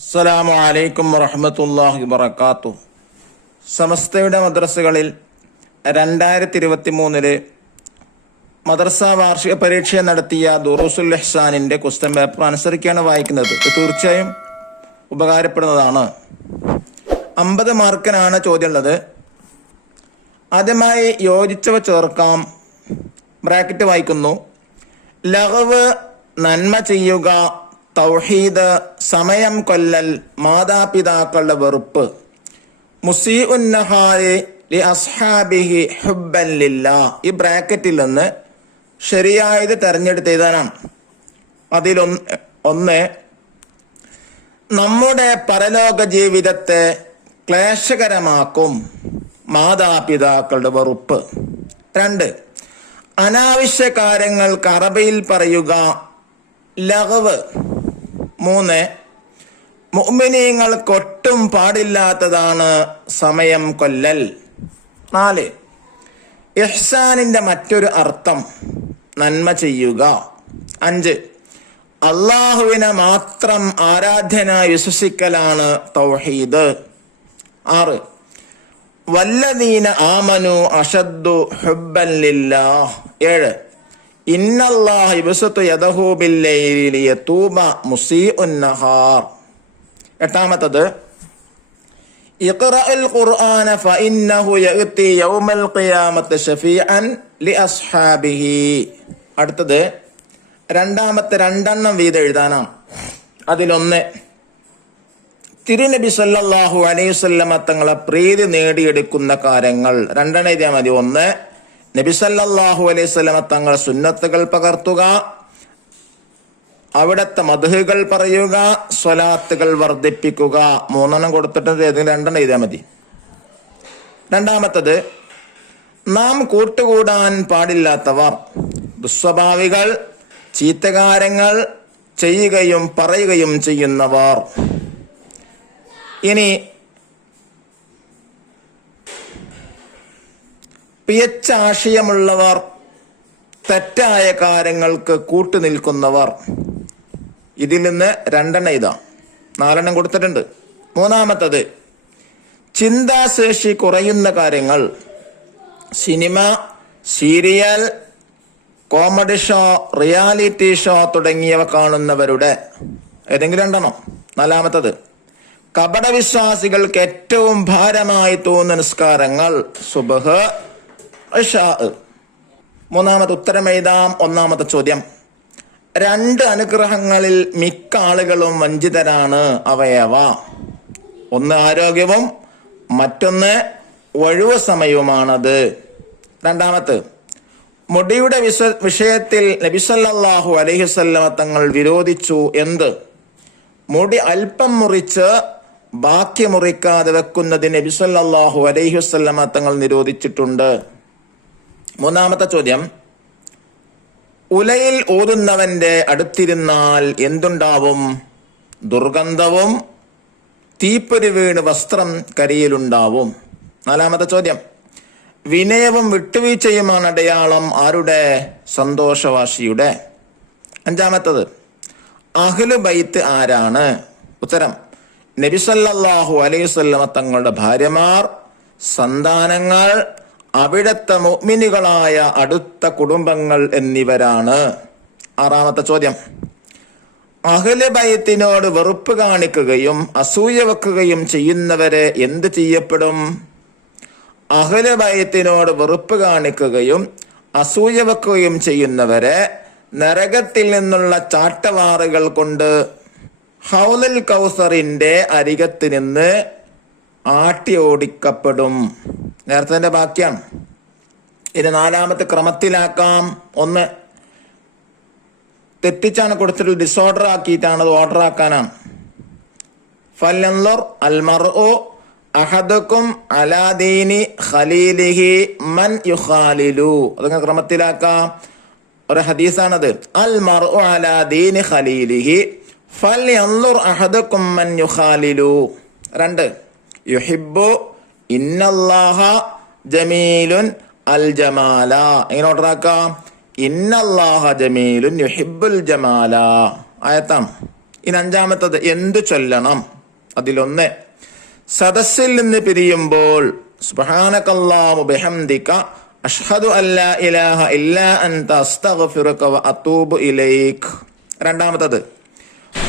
അസ്സലാമു അലൈക്കും വറഹമത്തല്ലാഹി വബർക്കാത്തു സമസ്തയുടെ മദ്രസകളിൽ രണ്ടായിരത്തി ഇരുപത്തി മൂന്നിൽ മദ്രസ വാർഷിക പരീക്ഷ നടത്തിയ ദുറൂസുൽ ഇഹ്സാനിന്റെ ക്വസ്റ്റ്യൻ പേപ്പർ അനുസരിക്കാണ് വായിക്കുന്നത്. ഇത് തീർച്ചയായും ഉപകാരപ്പെടുന്നതാണ്. അമ്പത് മാർക്കിനാണ് ചോദ്യമുള്ളത്. ആദ്യമായി യോജിച്ചവ ചേർക്കാം. ബ്രാക്കറ്റ് വായിക്കുന്നു. ലഹവ് നന്മ ചെയ്യുക തൗഹീദ് സമയം കൊല്ലൽ മാതാപിതാക്കളുടെ വെറുപ്പ്. ഈ ബ്രാക്കറ്റിൽ നിന്ന് ശരിയായത് തെരഞ്ഞെടുത്ത് എഴുതാനാണ്. അതിലൊന്ന് ഒന്ന് നമ്മുടെ പരലോക ജീവിതത്തെ ക്ലേശകരമാക്കും മാതാപിതാക്കളുടെ വെറുപ്പ്. രണ്ട് അനാവശ്യ കാര്യങ്ങൾക്ക് അറബിയിൽ പറയുക ലഹവ്. മൂന്ന് മുഅ്മിനീങ്ങൾക്കൊട്ടും പാടില്ലാത്തതാണ് സമയം കൊല്ലൽ. നാല് ഇഹ്സാനിന്റെ മറ്റൊരു അർത്ഥം നന്മ ചെയ്യുക. അഞ്ച് അള്ളാഹുവിനെ മാത്രം ആരാധ്യനായി വിശ്വസിക്കലാണ് തൗഹീദ്. ആറ് വല്ലദീന ആമനു അഷദ്ദു ഹുബ്ബൻ ലില്ലാഹ്. ഏഴ് എട്ടാമത്തത് അടുത്തത് രണ്ടാമത്തെ രണ്ടെണ്ണം വീതം എഴുതാനാണ്. അതിലൊന്ന് തിരുനബി സല്ലാഹു അലൈഹി വസല്ലമ തങ്ങളെ പ്രീതി നേടിയെടുക്കുന്ന കാര്യങ്ങൾ. രണ്ടെണ്ണം എഴുതിയാൽ മതി. ഒന്ന് നബി സല്ലല്ലാഹു അലൈഹി വസല്ലമ തങ്ങൾ സുന്നത്തുകൾ പകർത്തുക അവിടത്തെ മധുഹുകൾ പറയുക സ്വലാത്തുകൾ വർദ്ധിപ്പിക്കുക. മൂന്നെണ്ണം കൊടുത്തിട്ട് ഏതെങ്കിലും രണ്ടെണ്ണം ചെയ്താൽ മതി. രണ്ടാമത്തത് നാം കൂട്ടുകൂടാൻ പാടില്ലാത്തവർ ദുസ്വഭാവികൾ ചീത്തകാരങ്ങൾ ചെയ്യുകയും പറയുകയും ചെയ്യുന്നവർ. ഇനി പിയച്ച ആശയമുള്ളവർ തെറ്റായ കാര്യങ്ങൾക്ക് കൂട്ടുനിൽക്കുന്നവർ. ഇതിൽ നിന്ന് രണ്ടെണ്ണം ഇതാ. നാലെണ്ണം കൊടുത്തിട്ടുണ്ട്. മൂന്നാമത്തത് ചിന്താശേഷി കുറയുന്ന കാര്യങ്ങൾ. Cinema serial comedy show reality show തുടങ്ങിയവ കാണുന്നവരുടെ ഏതെങ്കിലും രണ്ടെണ്ണം. നാലാമത്തത് കപടവിശ്വാസികൾക്ക് ഏറ്റവും ഭാരമായി തോന്നുന്ന നിസ്കാരങ്ങൾ സുബഹ് മൂന്നാമത്തെ ഉത്തരം എഴുതാം. ഒന്നാമത്തെ ചോദ്യം. രണ്ട് അനുഗ്രഹങ്ങളിൽ മിക്ക ആളുകളും വഞ്ചിതരാണ് അവയവ. ഒന്ന് ആരോഗ്യവും മറ്റൊന്ന് ഒഴിവ് സമയവുമാണത്. രണ്ടാമത്ത് മുടിയുടെ വിശ വിഷയത്തിൽ നബിസല്ലാഹു അലഹിസല്ലമ തങ്ങൾ വിരോധിച്ചു എന്ത്? മുടി അല്പം മുറിച്ച് ബാക്കി മുറിക്കാതെ വെക്കുന്നതിന് നബിസല്ലാഹു അലൈഹുസല്ലമ തങ്ങൾ നിരോധിച്ചിട്ടുണ്ട്. മൂന്നാമത്തെ ചോദ്യം. ഉലയിൽ ഓതുന്നവന്റെ അടുത്തിരുന്നാൽ എന്തുണ്ടാവും? ദുർഗന്ധവും തീപ്പൊരി വീണ് വസ്ത്രം കരിയിലുണ്ടാവും. നാലാമത്തെ ചോദ്യം. വിനയവും വിട്ടുവീഴ്ചയുമാണ് അടയാളം ആരുടെ? സന്തോഷവാശിയുടെ അഞ്ചാമത്തത്. അഹ്ലു ബൈത്ത് ആരാണ്? ഉത്തരം. നബിസല്ലാഹു അലൈവല്ലമ തങ്ങളുടെ ഭാര്യമാർ സന്താനങ്ങൾ അവിടത്തെ മുഅ്മിനുകളായ അടുത്ത കുടുംബങ്ങൾ എന്നിവരാണ്. ആറാമത്തെ ചോദ്യം. അഹ്ല ബൈത്തിനോട് വെറുപ്പ് കാണിക്കുകയും അസൂയ വെക്കുകയും ചെയ്യുന്നവരെ എന്ത് ചെയ്യപ്പെടും? അഹ്ല ബൈത്തിനോട് വെറുപ്പ് കാണിക്കുകയും അസൂയ വെക്കുകയും ചെയ്യുന്നവരെ നരകത്തിൽ നിന്നുള്ള ചാട്ടവാറുകൾ കൊണ്ട് ഹൗലൽ കൗസറിന്റെ അരികത്ത് നിന്ന് ആട്ടി ഓടിക്കപ്പെടും നേരത്തെ ബാക്കിയാണ് ഇനി നാലാമത്തെ ക്രമത്തിലാക്കാം. ഒന്ന് തെറ്റിച്ചാണ് കൊടുത്തിട്ട് ഡിസോർഡർ ആക്കിയിട്ടാണ് അത് ഓർഡർ ആക്കാനാണ് ഫല്ലർ അൽമർഉ അഹദക്കും അലാദീനി ഖലീലിഹി മൻ യുഖാലിലു. അതങ്ങ് ക്രമത്തിലാക്കാം. ഒരു ഹദീസാണത്. അൽ മർഉ അലാദീനി ഖലീലിഹി ഫൽയൻളുർ അഹദക്കും മൻ യുഖാലിലു. രണ്ട് യുഹിബ്ബു ഇന്നല്ലാഹ ജമീലുൻ അൽ ജമാല എങ്ങനെ ഓർഡറാക്കാം ഇന്നല്ലാഹ ജമീലുൻ യുഹിബുൽ ജമാല. ആയത്താം. ഇനി അഞ്ചാമത്തത് എന്തു ചൊല്ലണം? അതിലൊന്ന് സദസ്സിൽ നിന്ന് പിരിയുമ്പോൾ രണ്ടാമത്തത്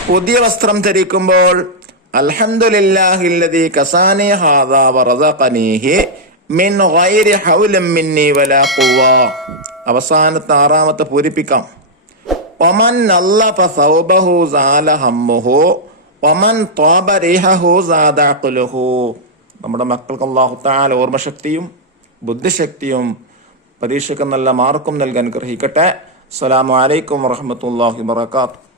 പുതിയ വസ്ത്രം ധരിക്കുമ്പോൾ അൽഹംദുലില്ലാഹില്ലദീ കസാനി ഹാദാ വറസഖനീഹി മിൻ ഗൈരി ഹൗലൻ മിന്നി വലാ ഖുവ. അവസാനത്തെ ആറാമത്തെ പൂരിപ്പിക്കാം. ഒമൻ സൗബഹു സാല ഹമ്മുഹു ഒമൻ ത്വാബ റിഹഹു സാദാഖുലുഹു നമ്മുടെ മക്കൾക്ക് അള്ളാഹു താല ഓർമ്മശക്തിയും ബുദ്ധിശക്തിയും പരീക്ഷയ്ക്ക് നല്ല മാർക്കും നൽകാൻ ഗ്രഹിക്കട്ടെ അസ്സലാമു അലൈക്കും വറഹ്മത്തുള്ളാഹി വബറകാതുഹു.